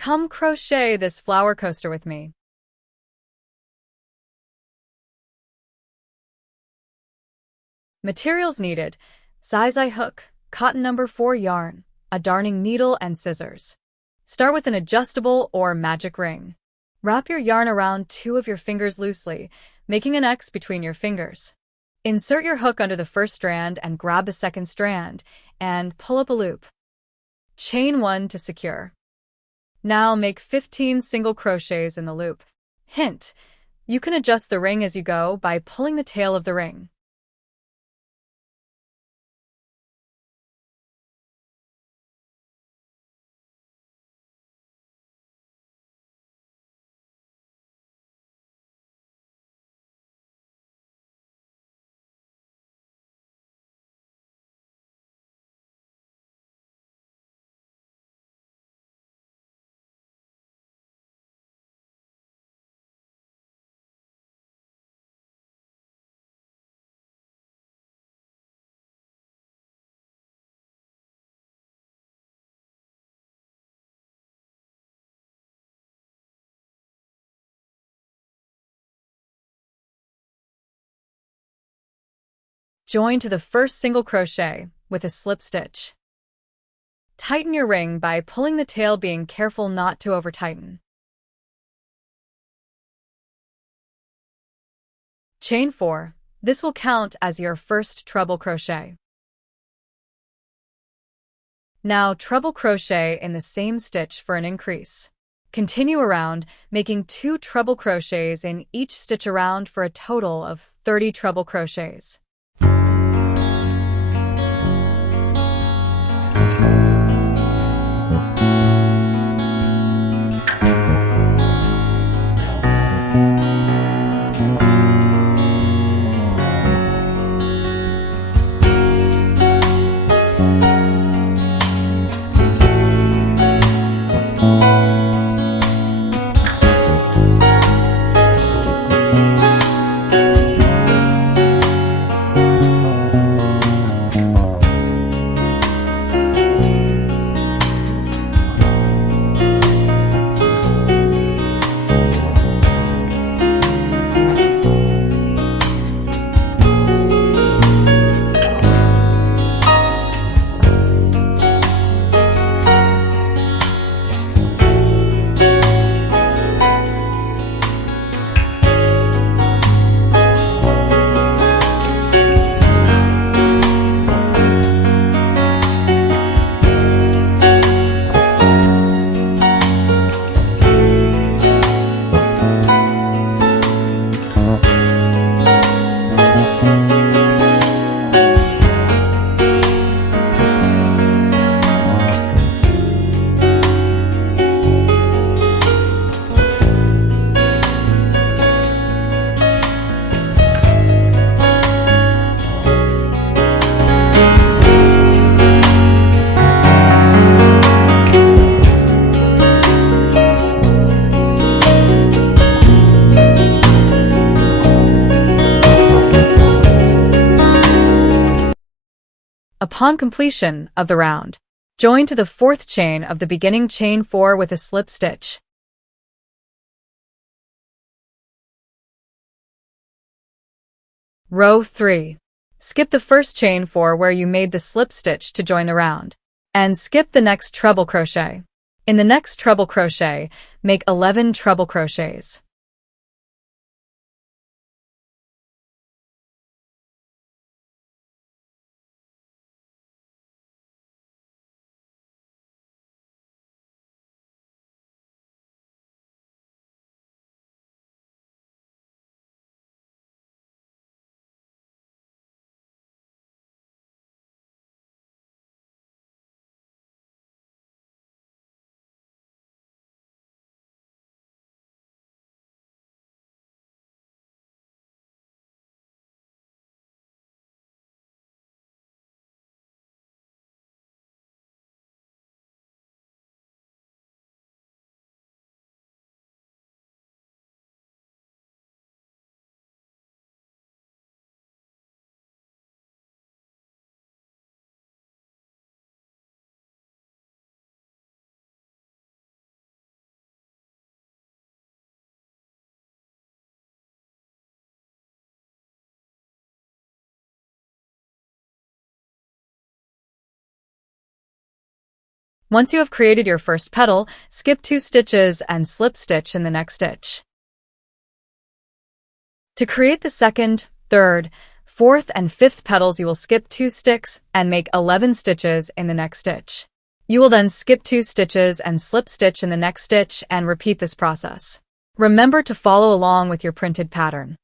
Come crochet this flower coaster with me. Materials needed: size-eye hook, cotton number 4 yarn, a darning needle and scissors. Start with an adjustable or magic ring. Wrap your yarn around 2 of your fingers loosely, making an X between your fingers. Insert your hook under the first strand and grab the second strand, and pull up a loop. Chain 1 to secure. Now make 15 single crochets in the loop. Hint: you can adjust the ring as you go by pulling the tail of the ring. Join to the first single crochet with a slip stitch. Tighten your ring by pulling the tail, being careful not to over-tighten. Chain 4. This will count as your first treble crochet. Now treble crochet in the same stitch for an increase. Continue around, making 2 treble crochets in each stitch around for a total of 30 treble crochets. Upon completion of the round, join to the 4th chain of the beginning chain 4 with a slip stitch. Row 3. Skip the first chain 4 where you made the slip stitch to join the round, and skip the next treble crochet. In the next treble crochet, make 11 treble crochets. Once you have created your first petal, skip 2 stitches and slip stitch in the next stitch. To create the second, third, fourth, and fifth petals, you will skip 2 sticks and make 11 stitches in the next stitch. You will then skip 2 stitches and slip stitch in the next stitch and repeat this process. Remember to follow along with your printed pattern.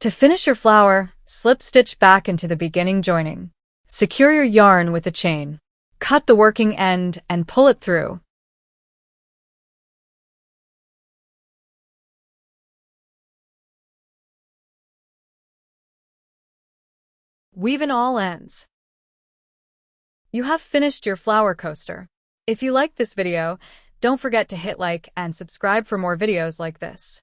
To finish your flower, slip stitch back into the beginning joining. Secure your yarn with a chain. Cut the working end and pull it through. Weave in all ends. You have finished your flower coaster. If you liked this video, don't forget to hit like and subscribe for more videos like this.